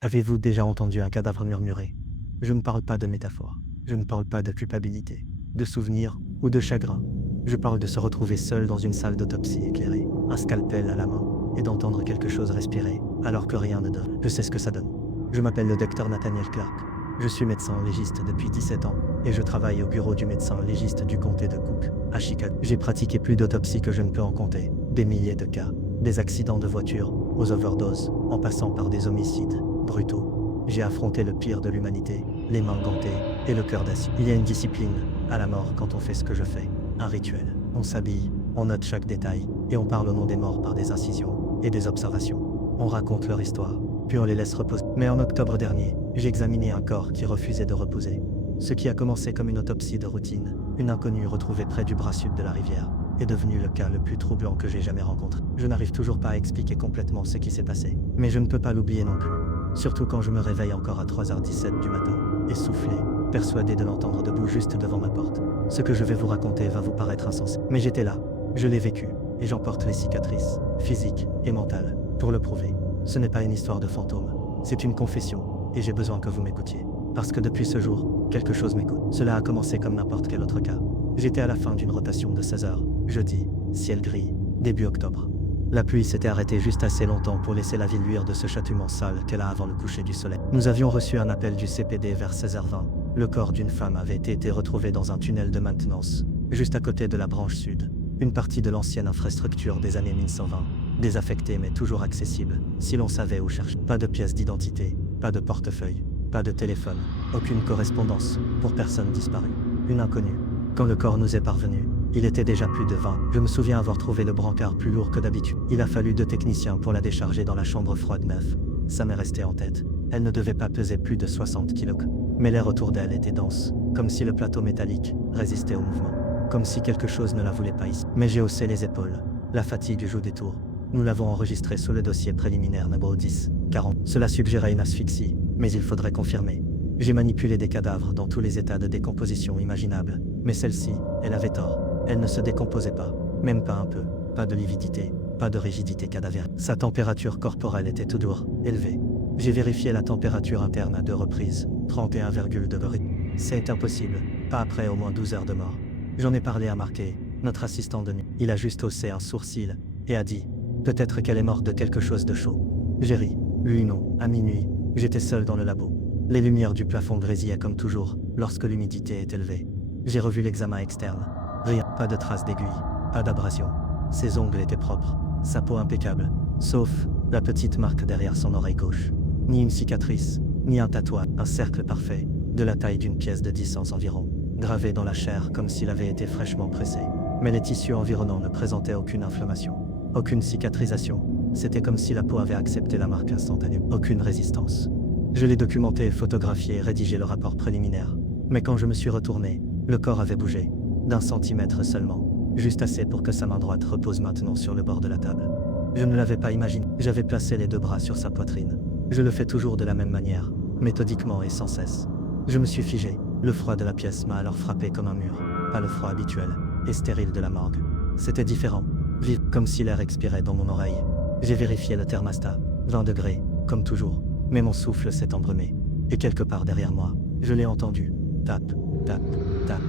Avez-vous déjà entendu un cadavre murmurer? Je ne parle pas de métaphore, je ne parle pas de culpabilité, de souvenirs ou de chagrin. Je parle de se retrouver seul dans une salle d'autopsie éclairée, un scalpel à la main, et d'entendre quelque chose respirer, alors que rien ne donne. Je sais ce que ça donne. Je m'appelle le docteur Nathaniel Clark. Je suis médecin légiste depuis 17 ans, et je travaille au bureau du médecin légiste du comté de Cook, à Chicago. J'ai pratiqué plus d'autopsies que je ne peux en compter, des milliers de cas, des accidents de voiture, aux overdoses, en passant par des homicides brutaux. J'ai affronté le pire de l'humanité, les mains gantées et le cœur d'acier. Il y a une discipline à la mort quand on fait ce que je fais, un rituel. On s'habille, on note chaque détail, et on parle au nom des morts par des incisions et des observations. On raconte leur histoire, puis on les laisse reposer. Mais en octobre dernier, j'ai examiné un corps qui refusait de reposer. Ce qui a commencé comme une autopsie de routine, une inconnue retrouvée près du bras sud de la rivière, est devenu le cas le plus troublant que j'ai jamais rencontré. Je n'arrive toujours pas à expliquer complètement ce qui s'est passé, mais je ne peux pas l'oublier non plus. Surtout quand je me réveille encore à 3h17 du matin, essoufflé, persuadé de l'entendre debout juste devant ma porte. Ce que je vais vous raconter va vous paraître insensé. Mais j'étais là, je l'ai vécu, et j'en porte les cicatrices, physiques et mentales, pour le prouver. Ce n'est pas une histoire de fantôme, c'est une confession, et j'ai besoin que vous m'écoutiez. Parce que depuis ce jour, quelque chose m'écoute. Cela a commencé comme n'importe quel autre cas. J'étais à la fin d'une rotation de 16 heures, jeudi, ciel gris, début octobre. La pluie s'était arrêtée juste assez longtemps pour laisser la ville luire de ce châtiment sale qu'elle a avant le coucher du soleil. Nous avions reçu un appel du CPD vers 16h20. Le corps d'une femme avait été retrouvé dans un tunnel de maintenance, juste à côté de la branche sud. Une partie de l'ancienne infrastructure des années 1920, désaffectée mais toujours accessible, si l'on savait où chercher. Pas de pièce d'identité, pas de portefeuille, pas de téléphone, aucune correspondance, pour personne disparue. Une inconnue. Quand le corps nous est parvenu, il était déjà plus de 20. Je me souviens avoir trouvé le brancard plus lourd que d'habitude. Il a fallu 2 techniciens pour la décharger dans la chambre froide neuve. Ça m'est resté en tête. Elle ne devait pas peser plus de 60 kilos. Mais l'air autour d'elle était dense, comme si le plateau métallique résistait au mouvement. Comme si quelque chose ne la voulait pas ici. Mais j'ai haussé les épaules. La fatigue joue des tours. Nous l'avons enregistré sous le dossier préliminaire numéro 10, 40. Cela suggérait une asphyxie, mais il faudrait confirmer. J'ai manipulé des cadavres dans tous les états de décomposition imaginables, mais celle-ci, elle avait tort. Elle ne se décomposait pas, même pas un peu, pas de lividité, pas de rigidité cadavérique. Sa température corporelle était toujours élevée. J'ai vérifié la température interne à 2 reprises, 31,2 degrés. C'est impossible, pas après au moins 12 heures de mort. J'en ai parlé à Marquet, notre assistant de nuit. Il a juste haussé un sourcil, et a dit « Peut-être qu'elle est morte de quelque chose de chaud ». J'ai ri, lui non, à minuit, j'étais seul dans le labo. Les lumières du plafond grésillaient comme toujours, lorsque l'humidité est élevée. J'ai revu l'examen externe. Rien, pas de traces d'aiguille, pas d'abrasion. Ses ongles étaient propres, sa peau impeccable, sauf la petite marque derrière son oreille gauche. Ni une cicatrice, ni un tatouage, un cercle parfait, de la taille d'une pièce de 10 cents environ, gravé dans la chair comme s'il avait été fraîchement pressé. Mais les tissus environnants ne présentaient aucune inflammation, aucune cicatrisation. C'était comme si la peau avait accepté la marque instantanément, aucune résistance. Je l'ai documenté, photographié et rédigé le rapport préliminaire. Mais quand je me suis retourné, le corps avait bougé. D'1 centimètre seulement, juste assez pour que sa main droite repose maintenant sur le bord de la table. Je ne l'avais pas imaginé. J'avais placé les 2 bras sur sa poitrine. Je le fais toujours de la même manière, méthodiquement et sans cesse. Je me suis figé. Le froid de la pièce m'a alors frappé comme un mur. Pas le froid habituel et stérile de la morgue. C'était différent, vif, comme si l'air expirait dans mon oreille. J'ai vérifié le thermostat, 20 degrés, comme toujours. Mais mon souffle s'est embrumé. Et quelque part derrière moi, je l'ai entendu. Tape, tape, tape.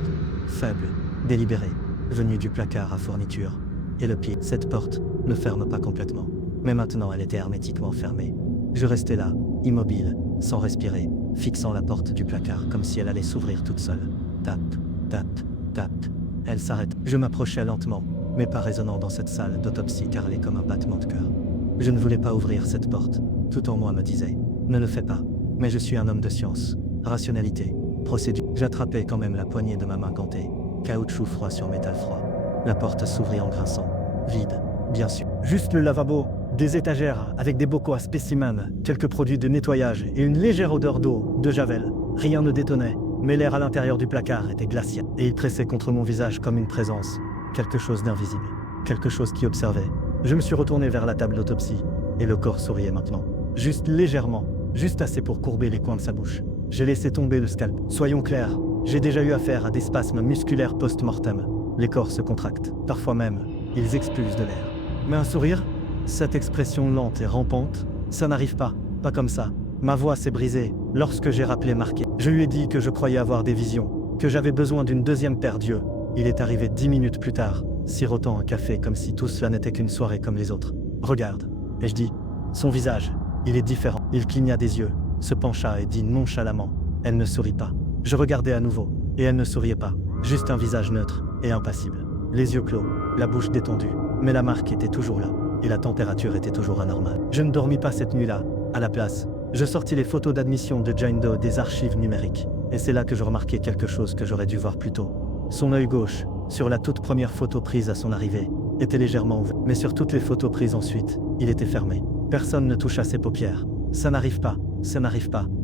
Faible, délibéré, venu du placard à fourniture. Et le pire, cette porte ne ferme pas complètement. Mais maintenant elle était hermétiquement fermée. Je restais là, immobile, sans respirer, fixant la porte du placard comme si elle allait s'ouvrir toute seule. Tape, tape, tape. Elle s'arrête. Je m'approchais lentement, mais pas résonnant dans cette salle d'autopsie car elle est comme un battement de cœur. Je ne voulais pas ouvrir cette porte. Tout en moi me disait « Ne le fais pas ». Mais je suis un homme de science, rationalité, procédure. J'attrapais quand même la poignée de ma main gantée. Caoutchouc froid sur métal froid. La porte s'ouvrit en grinçant. Vide, bien sûr. Juste le lavabo, des étagères avec des bocaux à spécimens, quelques produits de nettoyage et une légère odeur d'eau, de javel. Rien ne détonnait, mais l'air à l'intérieur du placard était glacial. Et il pressait contre mon visage comme une présence. Quelque chose d'invisible. Quelque chose qui observait. Je me suis retourné vers la table d'autopsie. Et le corps souriait maintenant. Juste légèrement. Juste assez pour courber les coins de sa bouche. J'ai laissé tomber le scalp. Soyons clairs, j'ai déjà eu affaire à des spasmes musculaires post-mortem. Les corps se contractent. Parfois même, ils expulsent de l'air. Mais un sourire? Cette expression lente et rampante, ça n'arrive pas. Pas comme ça. Ma voix s'est brisée lorsque j'ai rappelé Marquet. Je lui ai dit que je croyais avoir des visions, que j'avais besoin d'une deuxième paire d'yeux. Il est arrivé 10 minutes plus tard, sirotant un café comme si tout cela n'était qu'une soirée comme les autres. Regarde, ai-je dit. Son visage, il est différent. Il cligna des yeux, se pencha et dit nonchalamment. Elle ne sourit pas. Je regardais à nouveau, et elle ne souriait pas. Juste un visage neutre et impassible. Les yeux clos, la bouche détendue. Mais la marque était toujours là, et la température était toujours anormale. Je ne dormis pas cette nuit-là. À la place, je sortis les photos d'admission de Jane Doe des archives numériques. Et c'est là que je remarquai quelque chose que j'aurais dû voir plus tôt. Son œil gauche, sur la toute première photo prise à son arrivée, était légèrement ouvert. Mais sur toutes les photos prises ensuite, il était fermé. Personne ne toucha ses paupières. Ça n'arrive pas,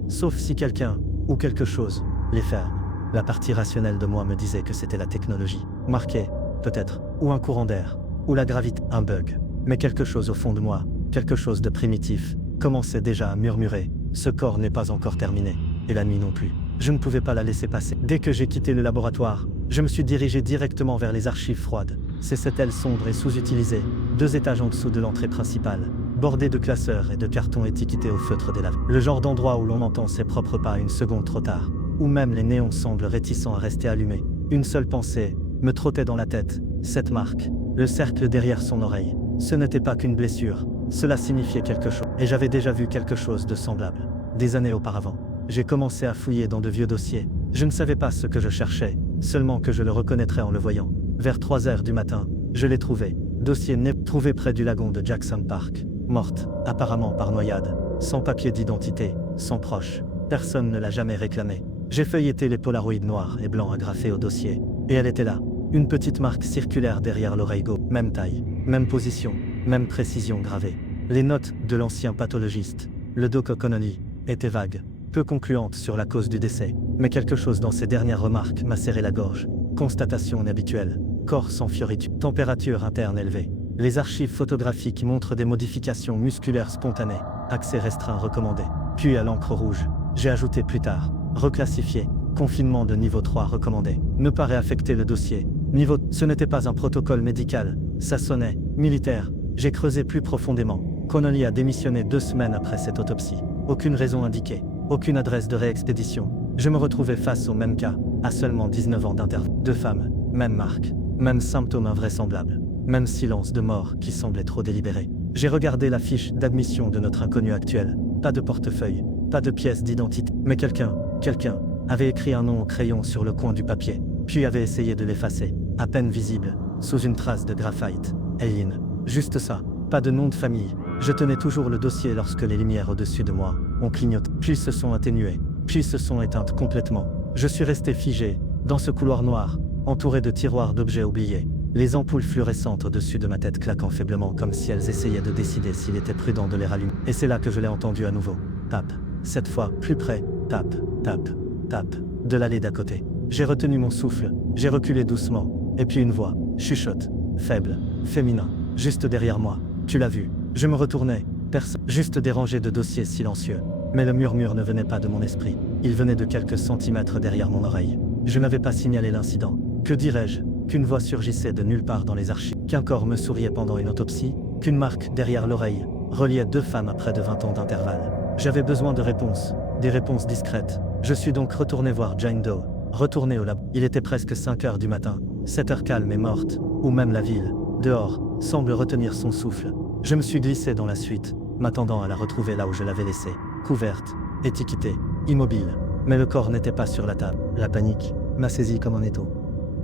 sauf si quelqu'un, ou quelque chose, les ferme. La partie rationnelle de moi me disait que c'était la technologie. Marqué, peut-être, ou un courant d'air, ou la gravité, un bug. Mais quelque chose au fond de moi, quelque chose de primitif, commençait déjà à murmurer. Ce corps n'est pas encore terminé, et la nuit non plus. Je ne pouvais pas la laisser passer. Dès que j'ai quitté le laboratoire, je me suis dirigé directement vers les archives froides. C'est cette aile sombre et sous-utilisée, 2 étages en dessous de l'entrée principale, bordée de classeurs et de cartons étiquetés au feutre des laves. Le genre d'endroit où l'on entend ses propres pas une seconde trop tard, où même les néons semblent réticents à rester allumés. Une seule pensée me trottait dans la tête, cette marque, le cercle derrière son oreille. Ce n'était pas qu'une blessure, cela signifiait quelque chose. Et j'avais déjà vu quelque chose de semblable, des années auparavant. J'ai commencé à fouiller dans de vieux dossiers. Je ne savais pas ce que je cherchais, seulement que je le reconnaîtrais en le voyant. Vers 3 heures du matin, je l'ai trouvé. Dossier trouvé près du lagon de Jackson Park. Morte, apparemment par noyade, sans papier d'identité, sans proche. Personne ne l'a jamais réclamé. J'ai feuilleté les polaroïds noirs et blancs agrafés au dossier, et elle était là. Une petite marque circulaire derrière l'oreille gauche. Même taille, même position, même précision gravée. Les notes de l'ancien pathologiste, le Doc O'Connolly, étaient vagues, peu concluantes sur la cause du décès. Mais quelque chose dans ces dernières remarques m'a serré la gorge. Constatation inhabituelle. Corps sans fioriture. Température interne élevée. Les archives photographiques montrent des modifications musculaires spontanées. Accès restreint recommandé. Puis à l'encre rouge. J'ai ajouté plus tard. Reclassifié. Confinement de niveau 3 recommandé. Ne pas réaffecter le dossier. Niveau. Ce n'était pas un protocole médical. Ça sonnait. Militaire. J'ai creusé plus profondément. Connolly a démissionné 2 semaines après cette autopsie. Aucune raison indiquée. Aucune adresse de réexpédition. Je me retrouvais face au même cas, à seulement 19 ans d'intervalle. 2 femmes, même marque, même symptômes invraisemblables, même silence de mort qui semblait trop délibéré. J'ai regardé la fiche d'admission de notre inconnu actuel. Pas de portefeuille, pas de pièce d'identité. Mais quelqu'un avait écrit un nom au crayon sur le coin du papier, puis avait essayé de l'effacer, à peine visible, sous une trace de graphite. Eileen. Juste ça, pas de nom de famille. Je tenais toujours le dossier lorsque les lumières au-dessus de moi ont clignoté, puis se sont atténuées, puis se sont éteintes complètement. Je suis resté figé, dans ce couloir noir, entouré de tiroirs d'objets oubliés, les ampoules fluorescentes au-dessus de ma tête claquant faiblement comme si elles essayaient de décider s'il était prudent de les rallumer. Et c'est là que je l'ai entendu à nouveau. Tape. Cette fois, plus près. Tape, tape, tape. De l'allée d'à côté. J'ai retenu mon souffle, j'ai reculé doucement, et puis une voix, chuchote, faible, féminin, juste derrière moi. Tu l'as vu. Je me retournais, personne, juste des rangées de dossiers silencieux. Mais le murmure ne venait pas de mon esprit. Il venait de quelques centimètres derrière mon oreille. Je n'avais pas signalé l'incident. Que dirais-je? Qu'une voix surgissait de nulle part dans les archives. Qu'un corps me souriait pendant une autopsie. Qu'une marque derrière l'oreille reliait 2 femmes à près de 20 ans d'intervalle. J'avais besoin de réponses. Des réponses discrètes. Je suis donc retourné voir Jane Doe. Retourné au lab. Il était presque 5 heures du matin. Cette heure calme et morte. Ou même la ville, dehors, semble retenir son souffle. Je me suis glissé dans la suite, m'attendant à la retrouver là où je l'avais laissée, couverte, étiquetée, immobile. Mais le corps n'était pas sur la table. La panique m'a saisi comme un étau.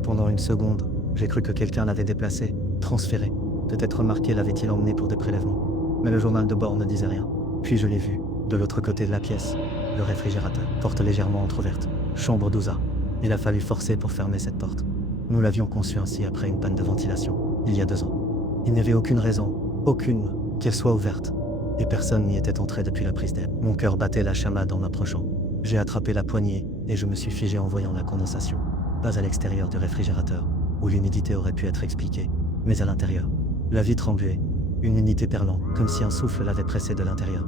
Pendant une seconde, j'ai cru que quelqu'un l'avait déplacé, transféré. Peut-être Marquet l'avait-il emmené pour des prélèvements. Mais le journal de bord ne disait rien. Puis je l'ai vu, de l'autre côté de la pièce, le réfrigérateur, porte légèrement entrouverte, chambre 12A. Il a fallu forcer pour fermer cette porte. Nous l'avions conçu ainsi après une panne de ventilation, il y a 2 ans. Il n'y avait aucune raison, aucune, qu'elle soit ouverte. Et personne n'y était entré depuis la prise d'air. Mon cœur battait la chamade en approchant. J'ai attrapé la poignée et je me suis figé en voyant la condensation. Pas à l'extérieur du réfrigérateur, où l'humidité aurait pu être expliquée, mais à l'intérieur. La vitre embuée, une unité perlant, comme si un souffle l'avait pressée de l'intérieur.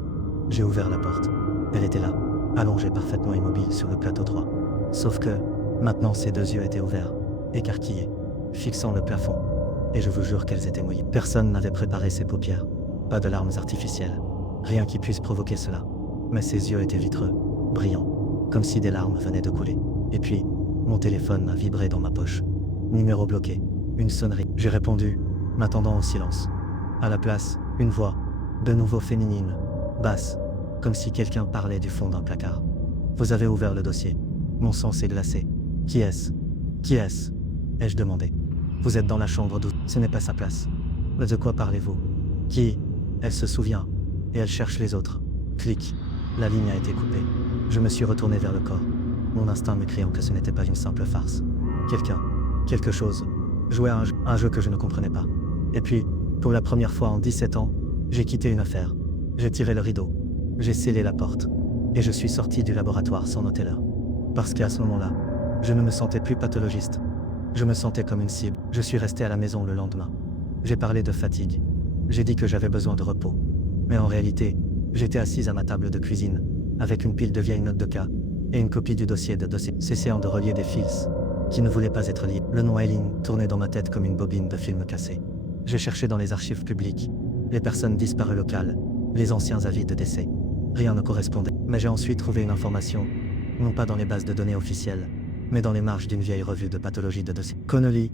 J'ai ouvert la porte. Elle était là, allongée parfaitement immobile sur le plateau droit. Sauf que, maintenant ses 2 yeux étaient ouverts, écarquillés, fixant le plafond. Et je vous jure qu'elles étaient mouillées. Personne n'avait préparé ses paupières. Pas de larmes artificielles. Rien qui puisse provoquer cela. Mais ses yeux étaient vitreux, brillants, comme si des larmes venaient de couler. Et puis, mon téléphone a vibré dans ma poche. Numéro bloqué, une sonnerie. J'ai répondu, m'attendant au silence. À la place, une voix, de nouveau féminine, basse, comme si quelqu'un parlait du fond d'un placard. Vous avez ouvert le dossier. Mon sang s'est glacé. Qui est-ce? Qui est-ce? Ai-je demandé. Vous êtes dans la chambre d'où? Ce n'est pas sa place. Mais de quoi parlez-vous? Qui? Elle se souvient. Et elle cherche les autres. Clic. La ligne a été coupée. Je me suis retourné vers le corps. Mon instinct me criant que ce n'était pas une simple farce. Quelqu'un, quelque chose, jouait à un jeu que je ne comprenais pas. Et puis, pour la première fois en 17 ans, j'ai quitté une affaire. J'ai tiré le rideau. J'ai scellé la porte. Et je suis sorti du laboratoire sans noter l'heure. Parce qu'à ce moment-là, je ne me sentais plus pathologiste. Je me sentais comme une cible. Je suis resté à la maison le lendemain. J'ai parlé de fatigue. J'ai dit que j'avais besoin de repos. Mais en réalité, j'étais assise à ma table de cuisine, avec une pile de vieilles notes de cas, et une copie du dossier cessant de relier des fils, qui ne voulaient pas être liés. Le nom Eileen tournait dans ma tête comme une bobine de film cassé. J'ai cherché dans les archives publiques, les personnes disparues locales, les anciens avis de décès. Rien ne correspondait. Mais j'ai ensuite trouvé une information, non pas dans les bases de données officielles, mais dans les marges d'une vieille revue de pathologie de dossier. Connolly,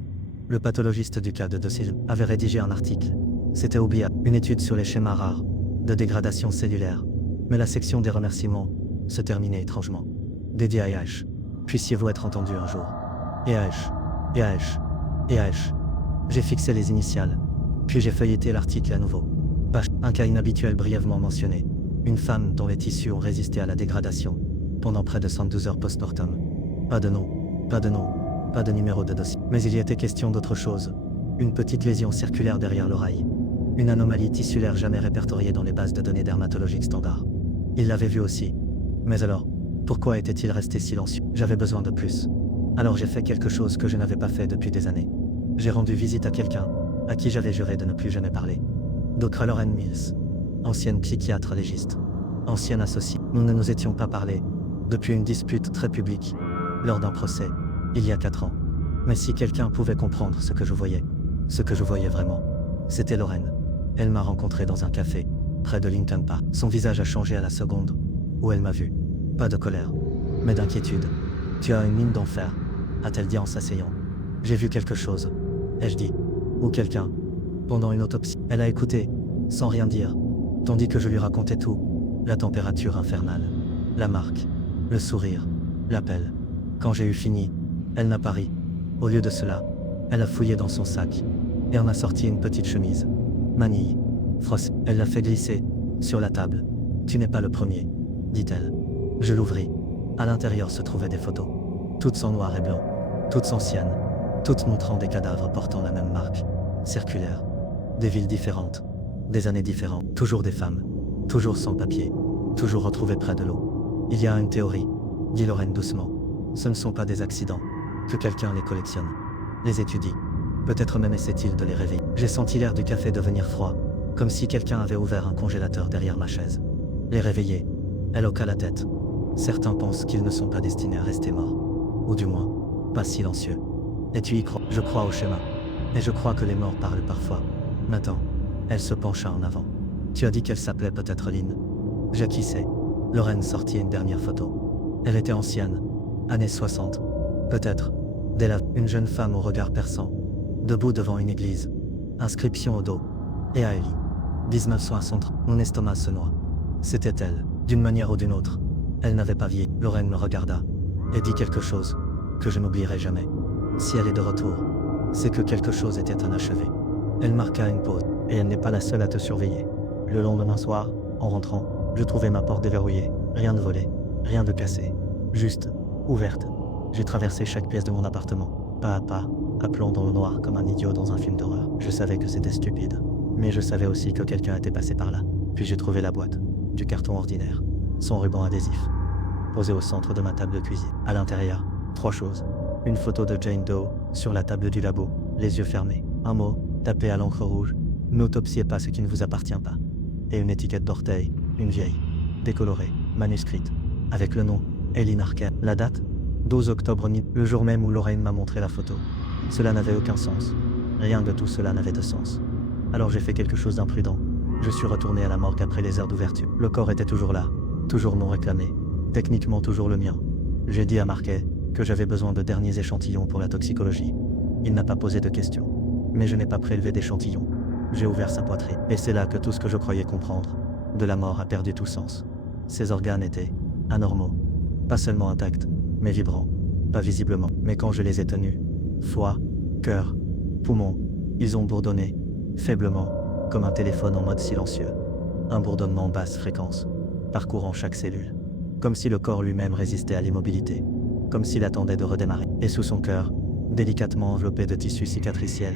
le pathologiste du cas de dossier, avait rédigé un article. C'était oublié, une étude sur les schémas rares de dégradation cellulaire. Mais la section des remerciements se terminait étrangement. Dédié à EH. Puissiez-vous être entendu un jour. EH. EH. EH. J'ai fixé les initiales. Puis j'ai feuilleté l'article à nouveau. Page. Un cas inhabituel brièvement mentionné. Une femme dont les tissus ont résisté à la dégradation pendant près de 112 heures post-mortem. Pas de nom, pas de nom, pas de numéro de dossier. Mais il y était question d'autre chose. Une petite lésion circulaire derrière l'oreille. Une anomalie tissulaire jamais répertoriée dans les bases de données dermatologiques standards. Il l'avait vu aussi. Mais alors, pourquoi était-il resté silencieux? J'avais besoin de plus. Alors j'ai fait quelque chose que je n'avais pas fait depuis des années. J'ai rendu visite à quelqu'un, à qui j'avais juré de ne plus jamais parler. Dr. Lauren Mills, ancienne psychiatre légiste, ancienne associée. Nous ne nous étions pas parlé, depuis une dispute très publique, lors d'un procès, il y a 4 ans. Mais si quelqu'un pouvait comprendre ce que je voyais vraiment, c'était Lauren. Elle m'a rencontré dans un café, près de Lincoln Park. Son visage a changé à la seconde, où elle m'a vu. Pas de colère, mais d'inquiétude. Tu as une mine d'enfer, a-t-elle dit en s'asseyant. J'ai vu quelque chose, ai-je dit. Ou quelqu'un. Pendant une autopsie, elle a écouté, sans rien dire, tandis que je lui racontais tout. La température infernale, la marque, le sourire, l'appel. Quand j'ai eu fini, elle n'a pas ri. Au lieu de cela, elle a fouillé dans son sac et en a sorti une petite chemise. Manille. Frost. Elle l'a fait glisser sur la table. Tu n'es pas le premier, dit-elle. Je l'ouvris. À l'intérieur se trouvaient des photos. Toutes en noir et blanc. Toutes anciennes. Toutes montrant des cadavres portant la même marque. Circulaire. Des villes différentes. Des années différentes. Toujours des femmes. Toujours sans papier. Toujours retrouvées près de l'eau. Il y a une théorie, dit Lauren doucement. Ce ne sont pas des accidents. Que quelqu'un les collectionne. Les étudie. Peut-être même essaie-t-il de les réveiller. J'ai senti l'air du café devenir froid, comme si quelqu'un avait ouvert un congélateur derrière ma chaise. Les réveiller. Elle hoqua la tête. Certains pensent qu'ils ne sont pas destinés à rester morts. Ou du moins, pas silencieux. Et tu y crois? Je crois au schéma. Et je crois que les morts parlent parfois. Maintenant, elle se pencha en avant. Tu as dit qu'elle s'appelait peut-être Lynn. Qui sait. Lauren sortit une dernière photo. Elle était ancienne. Années 60. Peut-être. Une jeune femme au regard perçant. Debout devant une église. Inscription au dos. Et à Ellie. 1960. Mon estomac se noie. C'était elle, d'une manière ou d'une autre. Elle n'avait pas vieilli. Lauren me regarda. Et dit quelque chose. Que je n'oublierai jamais. Si elle est de retour, c'est que quelque chose était inachevé. Elle marqua une pause. Et elle n'est pas la seule à te surveiller. Le lendemain soir, en rentrant, je trouvais ma porte déverrouillée. Rien de volé. Rien de cassé. Juste, ouverte. J'ai traversé chaque pièce de mon appartement, pas à pas, appelant dans le noir comme un idiot dans un film d'horreur. Je savais que c'était stupide. Mais je savais aussi que quelqu'un était passé par là. Puis j'ai trouvé la boîte, du carton ordinaire, son ruban adhésif, posé au centre de ma table de cuisine. À l'intérieur, 3 choses. Une photo de Jane Doe, sur la table du labo, les yeux fermés. Un mot, tapé à l'encre rouge. N'autopsiez pas ce qui ne vous appartient pas. Et une étiquette d'orteil, une vieille, décolorée, manuscrite, avec le nom, Eileen Archer. La date 12 octobre, le jour même où Lauren m'a montré la photo. Cela n'avait aucun sens. Rien de tout cela n'avait de sens. Alors j'ai fait quelque chose d'imprudent. Je suis retourné à la morgue après les heures d'ouverture. Le corps était toujours là, toujours non réclamé, techniquement toujours le mien. J'ai dit à Marquet que j'avais besoin de derniers échantillons pour la toxicologie. Il n'a pas posé de questions. Mais je n'ai pas prélevé d'échantillons. J'ai ouvert sa poitrine. Et c'est là que tout ce que je croyais comprendre de la mort a perdu tout sens. Ses organes étaient anormaux. Pas seulement intacts, mais vibrants. Pas visiblement. Mais quand je les ai tenus, foie, cœur, poumons, ils ont bourdonné, faiblement, comme un téléphone en mode silencieux. Un bourdonnement basse fréquence, parcourant chaque cellule. Comme si le corps lui-même résistait à l'immobilité. Comme s'il attendait de redémarrer. Et sous son cœur, délicatement enveloppé de tissu cicatriciel,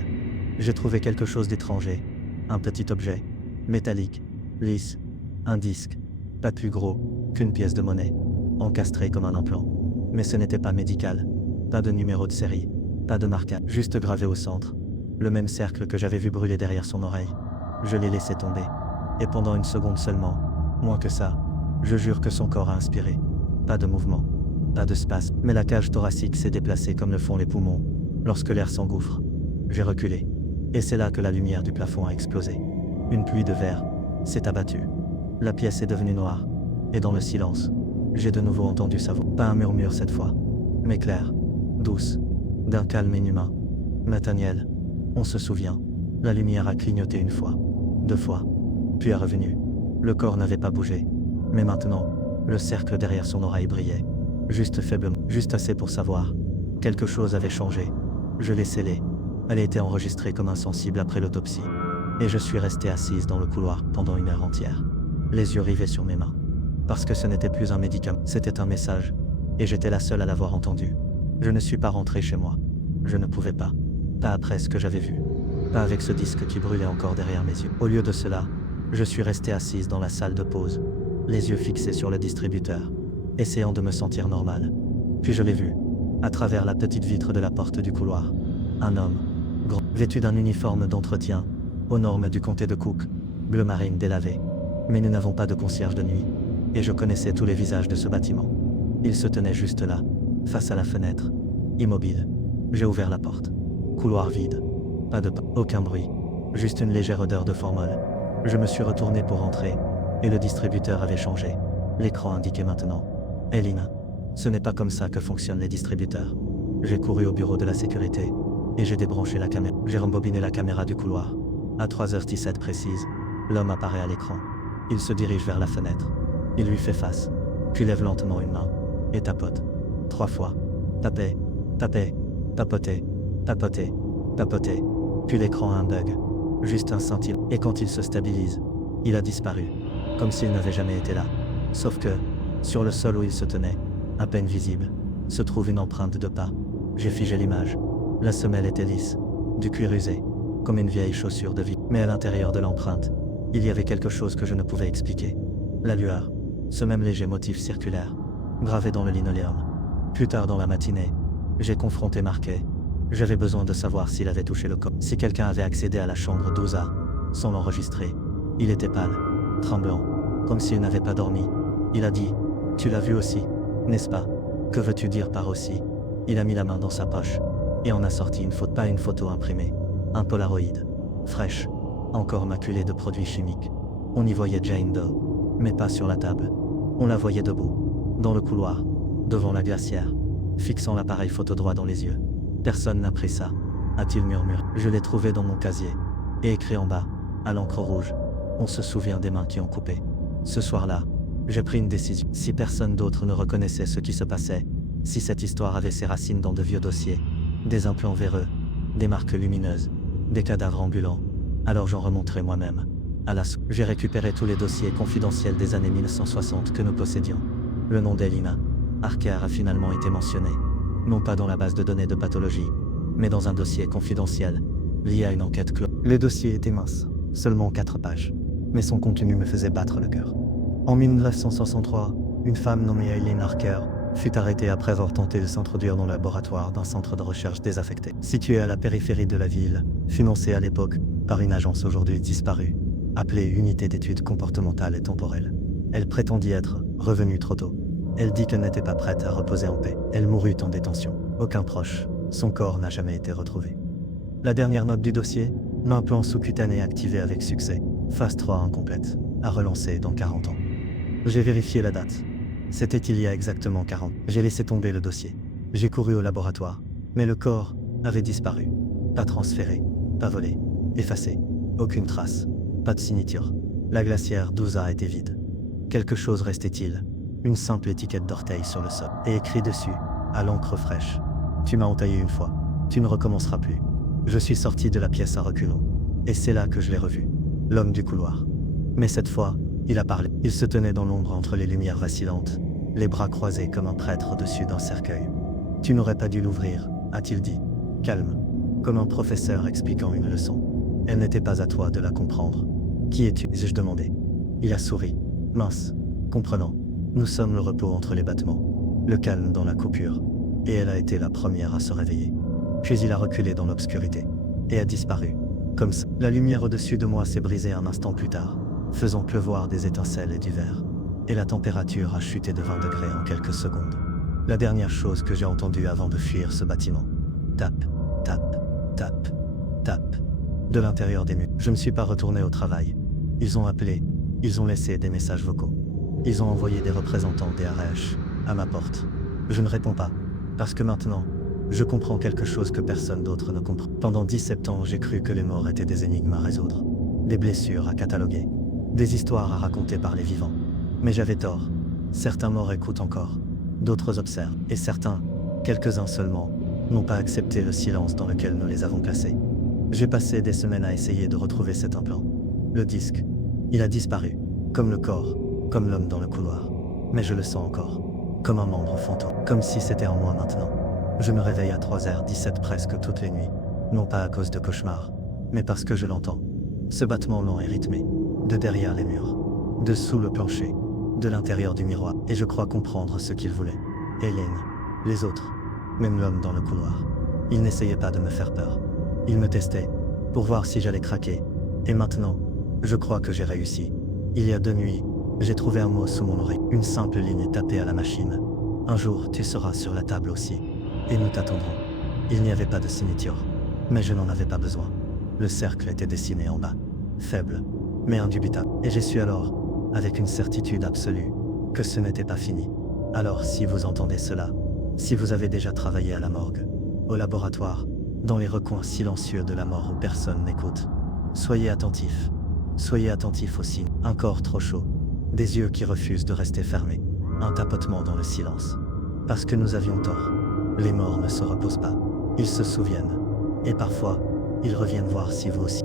j'ai trouvé quelque chose d'étranger. Un petit objet, métallique, lisse, un disque, pas plus gros qu'une pièce de monnaie, encastré comme un implant. Mais ce n'était pas médical, pas de numéro de série, pas de marquage, juste gravé au centre. Le même cercle que j'avais vu brûler derrière son oreille. Je l'ai laissé tomber. Et pendant une seconde seulement, moins que ça, je jure que son corps a inspiré. Pas de mouvement, pas de spasme, mais la cage thoracique s'est déplacée comme le font les poumons, lorsque l'air s'engouffre. J'ai reculé. Et c'est là que la lumière du plafond a explosé. Une pluie de verre s'est abattue. La pièce est devenue noire. Et dans le silence, j'ai de nouveau entendu sa voix. Pas un murmure cette fois, mais claire, douce, d'un calme inhumain. Nathaniel, on se souvient. La lumière a clignoté une fois, 2 fois, puis est revenue. Le corps n'avait pas bougé. Mais maintenant, le cercle derrière son oreille brillait. Juste faiblement, juste assez pour savoir. Quelque chose avait changé. Je l'ai scellée. Elle a été enregistrée comme insensible après l'autopsie. Et je suis restée assise dans le couloir pendant 1 heure entière. Les yeux rivés sur mes mains. Parce que ce n'était plus un médicament, c'était un message. Et j'étais la seule à l'avoir entendu. Je ne suis pas rentrée chez moi. Je ne pouvais pas. Pas après ce que j'avais vu. Pas avec ce disque qui brûlait encore derrière mes yeux. Au lieu de cela, je suis restée assise dans la salle de pause, les yeux fixés sur le distributeur, essayant de me sentir normale. Puis je l'ai vu, à travers la petite vitre de la porte du couloir. Un homme, grand, vêtu d'un uniforme d'entretien, aux normes du comté de Cook, bleu marine délavé. Mais nous n'avons pas de concierge de nuit, et je connaissais tous les visages de ce bâtiment. Il se tenait juste là, face à la fenêtre, immobile. J'ai ouvert la porte. Couloir vide. Pas de pas, aucun bruit. Juste une légère odeur de formol. Je me suis retourné pour entrer, et le distributeur avait changé. L'écran indiquait maintenant Elina. Ce n'est pas comme ça que fonctionnent les distributeurs. J'ai couru au bureau de la sécurité, et j'ai débranché la caméra. J'ai rembobiné la caméra du couloir. À 3h17 précise, l'homme apparaît à l'écran. Il se dirige vers la fenêtre. Il lui fait face, puis lève lentement une main, et tapote. 3 fois. Tapait, tapait, tapotait, tapotait, tapotait. Puis l'écran a un bug. Juste un scintillement. Et quand il se stabilise, il a disparu. Comme s'il n'avait jamais été là. Sauf que, sur le sol où il se tenait, à peine visible, se trouve une empreinte de pas. J'ai figé l'image. La semelle était lisse, du cuir usé, comme une vieille chaussure de vie. Mais à l'intérieur de l'empreinte, il y avait quelque chose que je ne pouvais expliquer. La lueur, ce même léger motif circulaire, gravé dans le linoléum. Plus tard dans la matinée, j'ai confronté Marquet. J'avais besoin de savoir s'il avait touché le corps. Si quelqu'un avait accédé à la chambre 12A, sans l'enregistrer. Il était pâle, tremblant, comme s'il n'avait pas dormi. Il a dit « Tu l'as vu aussi, n'est-ce pas? Que veux-tu dire par aussi ?» Il a mis la main dans sa poche, et en a sorti une photo, pas une photo imprimée, un Polaroid, fraîche, encore maculée de produits chimiques. On y voyait Jane Doe, mais pas sur la table. On la voyait debout, dans le couloir, devant la glacière, fixant l'appareil photo droit dans les yeux. Personne n'a pris ça, a-t-il murmuré. Je l'ai trouvé dans mon casier, et écrit en bas, à l'encre rouge. On se souvient des mains qui ont coupé. Ce soir-là, j'ai pris une décision. Si personne d'autre ne reconnaissait ce qui se passait, si cette histoire avait ses racines dans de vieux dossiers, des implants véreux, des marques lumineuses, des cadavres ambulants, alors j'en remonterai moi-même. À la source. J'ai récupéré tous les dossiers confidentiels des années 1960 que nous possédions. Le nom d'Elina Archer a finalement été mentionné, non pas dans la base de données de pathologie, mais dans un dossier confidentiel, lié à une enquête close. Le dossier était mince, seulement 4 pages, mais son contenu me faisait battre le cœur. En 1963, une femme nommée Eileen Archer fut arrêtée après avoir tenté de s'introduire dans le laboratoire d'un centre de recherche désaffecté, situé à la périphérie de la ville, financé à l'époque par une agence aujourd'hui disparue, appelée Unité d'études comportementales et temporelles. Elle prétendit être revenue trop tôt. Elle dit qu'elle n'était pas prête à reposer en paix. Elle mourut en détention. Aucun proche. Son corps n'a jamais été retrouvé. La dernière note du dossier, l'implant sous-cutané activé avec succès. Phase 3 incomplète. À relancer dans 40 ans. J'ai vérifié la date. C'était il y a exactement 40. J'ai laissé tomber le dossier. J'ai couru au laboratoire, mais le corps avait disparu. Pas transféré, pas volé, effacé. Aucune trace, pas de signature. La glacière 12A était vide. Quelque chose restait-il? Une simple étiquette d'orteil sur le sol, et écrit dessus, à l'encre fraîche. Tu m'as entaillé une fois, tu ne recommenceras plus. Je suis sorti de la pièce à reculons, et c'est là que je l'ai revu. L'homme du couloir. Mais cette fois, il a parlé. Il se tenait dans l'ombre entre les lumières vacillantes, les bras croisés comme un prêtre au-dessus d'un cercueil. Tu n'aurais pas dû l'ouvrir, a-t-il dit. Calme, comme un professeur expliquant une leçon. Elle n'était pas à toi de la comprendre. Qui es-tu? Ai-je demandé. Il a souri, mince, comprenant. Nous sommes le repos entre les battements, le calme dans la coupure. Et elle a été la première à se réveiller. Puis il a reculé dans l'obscurité, et a disparu. Comme ça, la lumière au-dessus de moi s'est brisée un instant plus tard, faisant pleuvoir des étincelles et du verre. Et la température a chuté de 20 degrés en quelques secondes. La dernière chose que j'ai entendue avant de fuir ce bâtiment. Tape, tape, tape, tape. De l'intérieur des murs. Je ne suis pas retourné au travail. Ils ont appelé, ils ont laissé des messages vocaux. Ils ont envoyé des représentants des RH à ma porte. Je ne réponds pas, parce que maintenant, je comprends quelque chose que personne d'autre ne comprend. Pendant 17 ans, j'ai cru que les morts étaient des énigmes à résoudre, des blessures à cataloguer, des histoires à raconter par les vivants. Mais j'avais tort. Certains morts écoutent encore, d'autres observent, et certains, quelques-uns seulement, n'ont pas accepté le silence dans lequel nous les avons placés. J'ai passé des semaines à essayer de retrouver cet implant. Le disque, il a disparu, comme le corps, comme l'homme dans le couloir. Mais je le sens encore, comme un membre fantôme, comme si c'était en moi maintenant. Je me réveille à 3h17 presque toutes les nuits, non pas à cause de cauchemars, mais parce que je l'entends. Ce battement lent et rythmé, de derrière les murs, de sous le plancher, de l'intérieur du miroir, et je crois comprendre ce qu'il voulait. Hélène, les autres, même l'homme dans le couloir. Il n'essayait pas de me faire peur. Il me testait, pour voir si j'allais craquer. Et maintenant, je crois que j'ai réussi. Il y a 2 nuits, j'ai trouvé un mot sous mon oreille, une simple ligne tapée à la machine. Un jour, tu seras sur la table aussi. Et nous t'attendrons. Il n'y avait pas de signature, mais je n'en avais pas besoin. Le cercle était dessiné en bas, faible, mais indubitable. Et j'ai su alors, avec une certitude absolue, que ce n'était pas fini. Alors si vous entendez cela, si vous avez déjà travaillé à la morgue, au laboratoire, dans les recoins silencieux de la mort où personne n'écoute, soyez attentifs. Soyez attentifs aux signes. Un corps trop chaud, des yeux qui refusent de rester fermés, un tapotement dans le silence. Parce que nous avions tort. Les morts ne se reposent pas, ils se souviennent. Et parfois, ils reviennent voir si vous aussi.